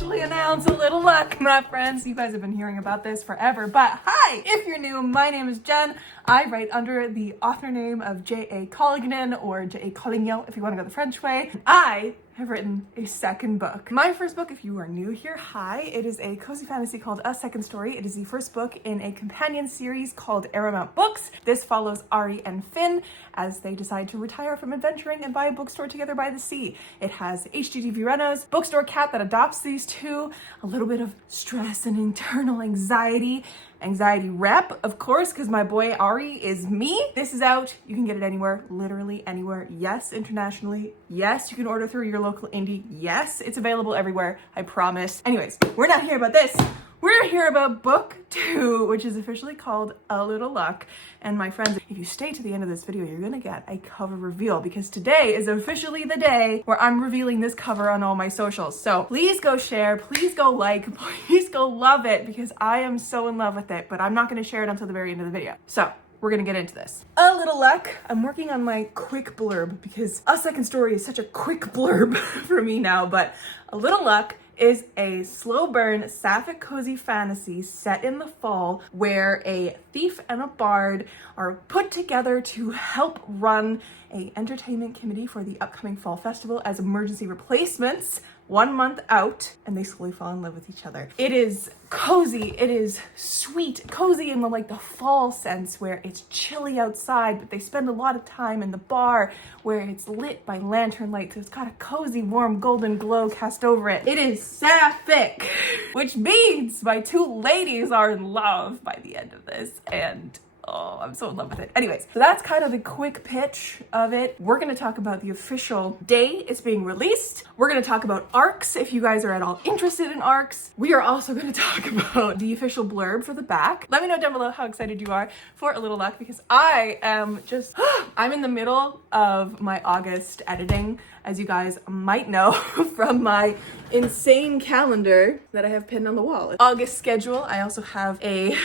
officially announce A Little Luck, my friends. You guys have been hearing about this forever, but hi! If you're new, my name is Jen. I write under the author name of J.A. Collignan, or J.A. Collignon if you want to go the French way. I have written a second book. My first book, if you are new here, hi. It is a cozy fantasy called A Second Story. It is the first book in a companion series called Aramount Books. This follows Ari and Finn as they decide to retire from adventuring and buy a bookstore together by the sea. It has HGTV Renos, bookstore cat that adopts these two, a little bit of stress and internal anxiety rep, of course, because my boy Ari is me. This is out. You can get it anywhere, literally anywhere. Yes, internationally. Yes, you can order through your local indie. Yes, it's available everywhere, I promise. Anyways, we're not here about this. We're here about book 2, which is officially called A Little Luck. And my friends, if you stay to the end of this video, you're gonna get a cover reveal, because today is officially the day where I'm revealing this cover on all my socials. So please go share, please go like, please go love it, because I am so in love with it, but I'm not gonna share it until the very end of the video. So we're gonna get into this. A Little Luck. I'm working on my quick blurb because A Second Story is such a quick blurb for me now, but A Little Luck is a slow burn sapphic cozy fantasy set in the fall where a thief and a bard are put together to help run a entertainment committee for the upcoming fall festival as emergency replacements 1 month out, and they slowly fall in love with each other. It is cozy, it is sweet, cozy in the fall sense where it's chilly outside, but they spend a lot of time in the bar where it's lit by lantern light, so it's got a cozy, warm, golden glow cast over it. It is sapphic, which means my two ladies are in love by the end of this, and oh, I'm so in love with it. Anyways, so that's kind of the quick pitch of it. We're going to talk about the official day it's being released. We're going to talk about arcs if you guys are at all interested in arcs. We are also going to talk about the official blurb for the back. Let me know down below how excited you are for A Little Luck, because I am just, I'm in the middle of my August editing, as you guys might know from my insane calendar that I have pinned on the wall. August schedule. I also have a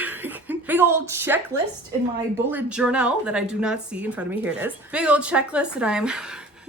big old checklist in my bullet journal that I do not see in front of me. Here it is. Big old checklist that I'm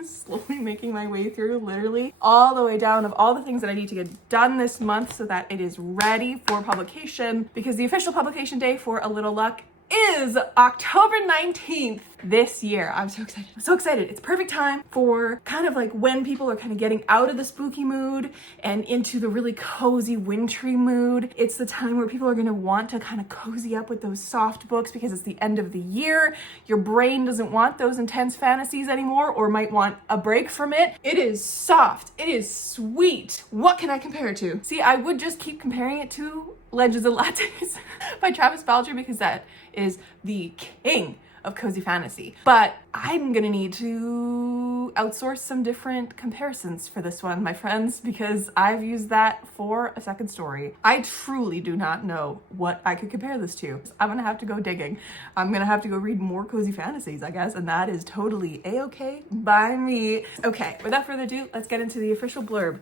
slowly making my way through, literally all the way down, of all the things that I need to get done this month so that it is ready for publication, because the official publication day for A Little Luck is October 19th this year. I'm so excited. I'm so excited. It's perfect time for kind of like when people are kind of getting out of the spooky mood and into the really cozy wintry mood. It's the time where people are going to want to kind of cozy up with those soft books because it's the end of the year. Your brain doesn't want those intense fantasies anymore, or might want a break from it. It is soft. It is sweet. What can I compare it to? See, I would just keep comparing it to Legends of Lattes by Travis Balger, because that is the king of cozy fantasy. But I'm gonna need to outsource some different comparisons for this one, my friends, because I've used that for A Second Story. I truly do not know what I could compare this to. I'm gonna have to go digging. I'm gonna have to go read more cozy fantasies, I guess, and that is totally a-okay by me. Okay, without further ado, let's get into the official blurb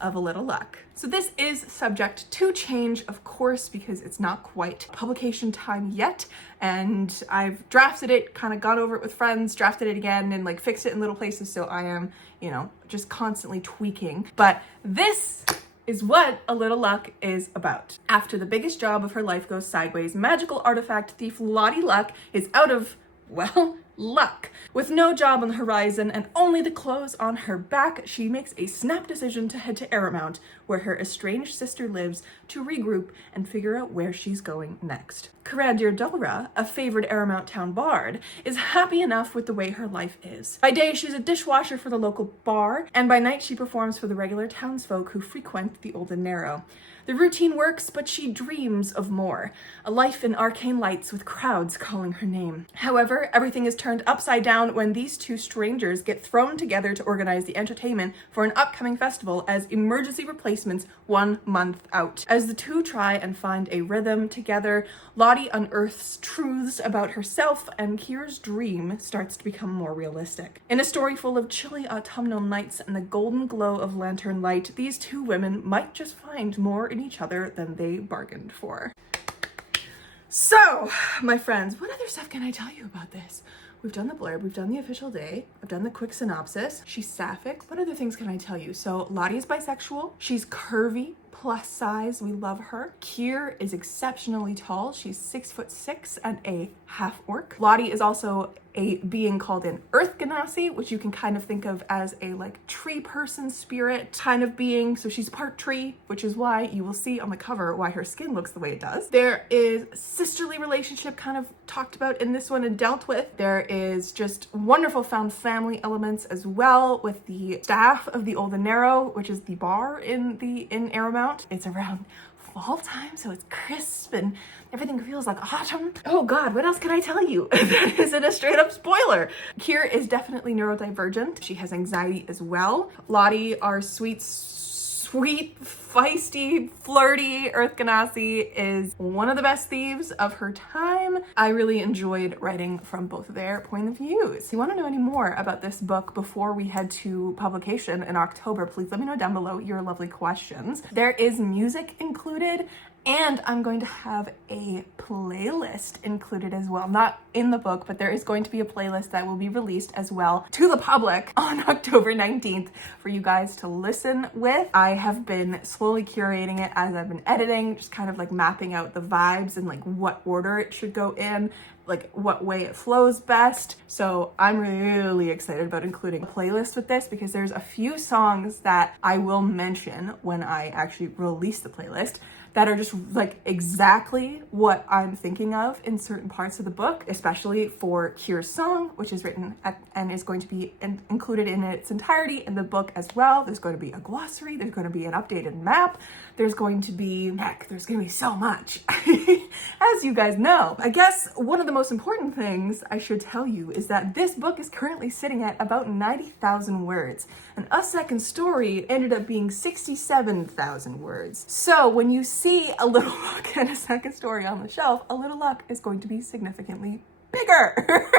of A Little Luck. So this is subject to change, of course, because it's not quite publication time yet, and I've drafted it, kind of gone over it with friends, drafted it again, and like fixed it in little places, so I am, you know, just constantly tweaking. But this is what A Little Luck is about. After the biggest job of her life goes sideways, magical artifact thief Lottie Luck is out of, well, luck. With no job on the horizon and only the clothes on her back, she makes a snap decision to head to Aramount, where her estranged sister lives, to regroup and figure out where she's going next. Karandir Dulra, a favored Aramount town bard, is happy enough with the way her life is. By day, she's a dishwasher for the local bar, and by night she performs for the regular townsfolk who frequent the Old and Narrow. The routine works, but she dreams of more. A life in arcane lights with crowds calling her name. However, everything is turned upside down when these two strangers get thrown together to organize the entertainment for an upcoming festival as emergency replacements 1 month out. As the two try and find a rhythm together, Lottie unearths truths about herself, and Kira's dream starts to become more realistic. In a story full of chilly autumnal nights and the golden glow of lantern light, these two women might just find more in each other than they bargained for. So, my friends, what other stuff can I tell you about this? We've done the blurb, we've done the official day, I've done the quick synopsis. She's sapphic. What other things can I tell you? So Lottie is bisexual. She's curvy, plus size. We love her. Kier is exceptionally tall. She's 6'6" and a half orc. Lottie is also a being called an Earth Ganassi, which you can kind of think of as a like tree person spirit kind of being. So she's part tree, which is why you will see on the cover why her skin looks the way it does. There is sisterly relationship kind of talked about in this one and dealt with. There is just wonderful found family elements as well with the staff of the Old and Narrow, which is the bar in Aramount. It's around fall time, so it's crisp and everything feels like autumn. Oh God, what else can I tell you? That isn't a straight up spoiler. Kier is definitely neurodivergent. She has anxiety as well. Lottie, our sweet, feisty, flirty Earth Ganassi, is one of the best thieves of her time. I really enjoyed writing from both of their point of views. If you want to know any more about this book before we head to publication in October, please let me know down below your lovely questions. There is music included, and I'm going to have a playlist included as well. Not in the book, but there is going to be a playlist that will be released as well to the public on October 19th for you guys to listen with. I have been slowly curating it as I've been editing, just kind of like mapping out the vibes and like what order it should go in, like what way it flows best. So I'm really excited about including a playlist with this because there's a few songs that I will mention when I actually release the playlist that are just like exactly what I'm thinking of in certain parts of the book, especially for Kier's song, which is written and is going to be included in its entirety in the book as well. There's going to be a glossary, there's going to be an updated map, there's going to be so much, as you guys know. I guess one of the most important things I should tell you is that this book is currently sitting at about 90,000 words, and A Second Story ended up being 67,000 words. So when you see A Little Luck and A Second Story on the shelf, A Little Luck is going to be significantly bigger,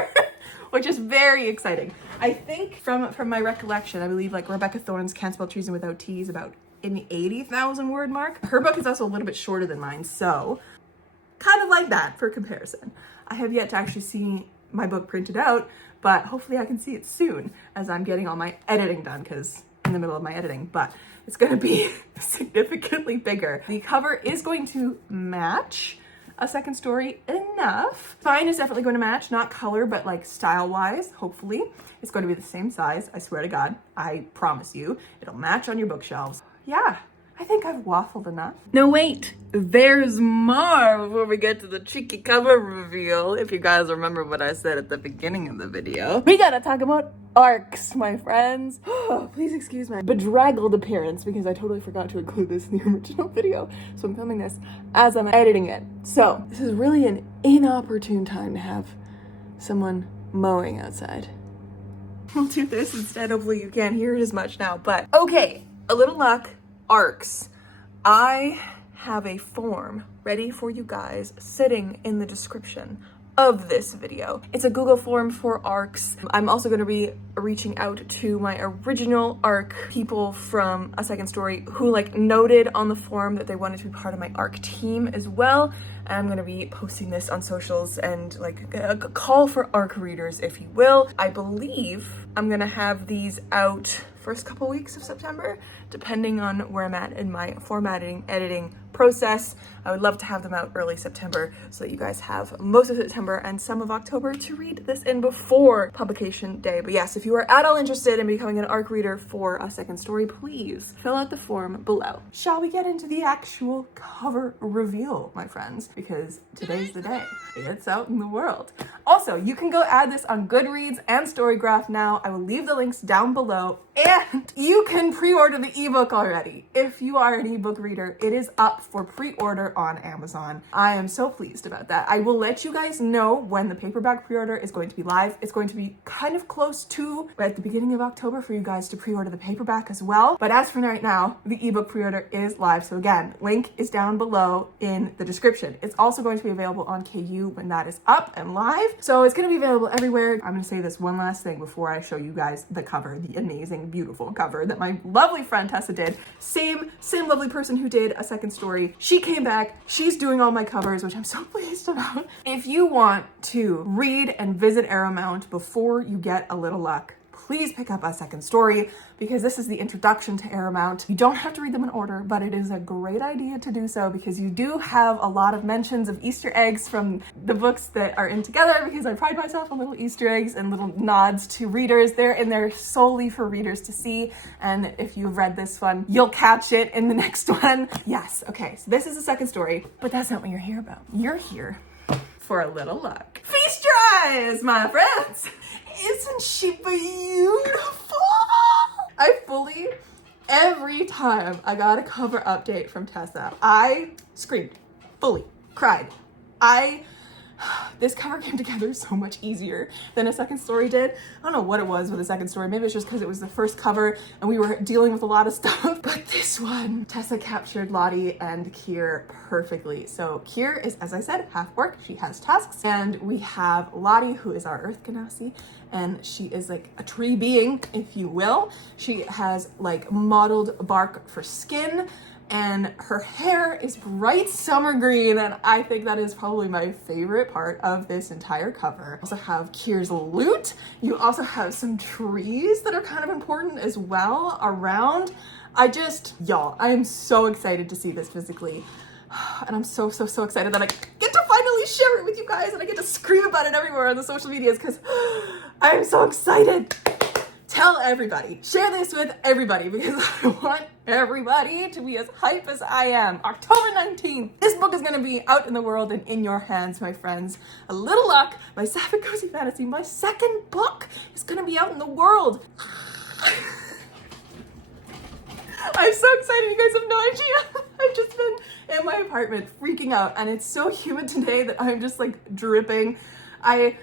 which is very exciting. I think from my recollection, I believe like Rebecca Thorne's Can't Spell Treason Without T is about in the 80,000 word mark. Her book is also a little bit shorter than mine, so kind of like that for comparison. I have yet to actually see my book printed out, but hopefully I can see it soon as I'm getting all my editing done, because in the middle of my editing, but it's gonna be significantly bigger. The cover is going to match A Second Story enough. Spine is definitely going to match, not color, but like style-wise, hopefully. It's going to be the same size, I swear to God. I promise you, it'll match on your bookshelves. Yeah, I think I've waffled enough. No, wait, there's more before we get to the cheeky cover reveal. If you guys remember what I said at the beginning of the video, we gotta talk about arcs, my friends. Please excuse my bedraggled appearance because I totally forgot to include this in the original video. So I'm filming this as I'm editing it. So this is really an inopportune time to have someone mowing outside. We'll do this instead. Hopefully you can't hear it as much now, but okay. A Little Luck arcs. I have a form ready for you guys sitting in the description of this video. It's a Google form for arcs. I'm also going to be reaching out to my original arc people from A Second Story who like noted on the form that they wanted to be part of my arc team as well. And I'm going to be posting this on socials and like a call for arc readers, if you will. I believe I'm going to have these out first couple weeks of September, depending on where I'm at in my formatting, editing process. I would love to have them out early September so that you guys have most of September and some of October to read this in before publication day. But yes, if you are at all interested in becoming an arc reader for A Second Story, please fill out the form below. Shall we get into the actual cover reveal, my friends? Because today's the day. It's out in the world. Also, you can go add this on Goodreads and Storygraph now. I will leave the links down below. And you can pre-order the ebook already. If you are an ebook reader, it is up for pre-order on Amazon. I am so pleased about that. I will let you guys know when the paperback pre-order is going to be live. It's going to be kind of close to at the beginning of October for you guys to pre-order the paperback as well. But as for right now, the ebook pre-order is live. So again, link is down below in the description. It's also going to be available on KU when that is up and live. So it's going to be available everywhere. I'm going to say this one last thing before I show you guys the cover, the amazing, beautiful cover that my lovely friend Tessa did. Same lovely person who did a second story. She came back, she's doing all my covers, which I'm so pleased about. If you want to read and visit Arrowmount before you get a little luck, please pick up a second story, because this is the introduction to Arrowmount. You don't have to read them in order, but it is a great idea to do so, because you do have a lot of mentions of Easter eggs from the books that are in together, because I pride myself on little Easter eggs and little nods to readers. They're in there solely for readers to see, and if you've read this one, you'll catch it in the next one. Yes, okay, so this is the second story, but that's not what you're here about. You're here for a little luck. Feast your eyes, my friends! Isn't she beautiful? Every time I got a cover update from Tessa, I screamed, fully, cried. This cover came together so much easier than a second story did. I don't know what it was with a second story. Maybe it's just because it was the first cover and we were dealing with a lot of stuff. But this one, Tessa captured Lottie and Kier perfectly. So Kier is, as I said, half orc. She has tusks. And we have Lottie, who is our Earth Ganassi. And she is like a tree being, if you will. She has like mottled bark for skin. And her hair is bright summer green, and I think that is probably my favorite part of this entire cover. You also have Kier's loot. You also have some trees that are kind of important as well around. Y'all, I am so excited to see this physically. And I'm so excited that I get to finally share it with you guys, and I get to scream about it everywhere on the social medias, because I am so excited. Tell everybody, share this with everybody, because I want everybody to be as hype as I am. October 19th, this book is gonna be out in the world and in your hands, my friends. A Little Luck, my Sapphic Cozy Fantasy, my second book is gonna be out in the world. I'm so excited, you guys have no idea. I've just been in my apartment freaking out, and it's so humid today that I'm just like dripping. I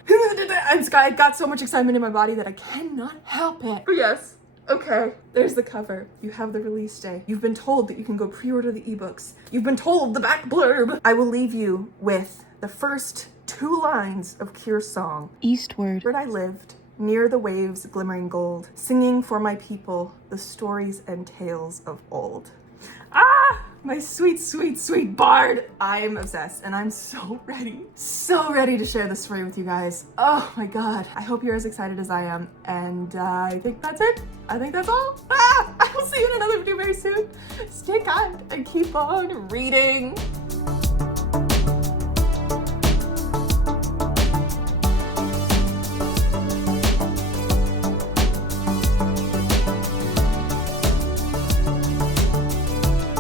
got so much excitement in my body that I cannot help it. But yes, okay, there's the cover. You have the release day. You've been told that you can go pre-order the ebooks. You've been told the back blurb. I will leave you with the first 2 lines of Kier's song. Eastward. Where I lived, near the waves glimmering gold, singing for my people the stories and tales of old. Ah! My sweet bard. I am obsessed, and I'm so ready to share this story with you guys. Oh my god. I hope you're as excited as I am, and I think that's it. I think that's all. I will see you in another video very soon. Stay kind and keep on reading.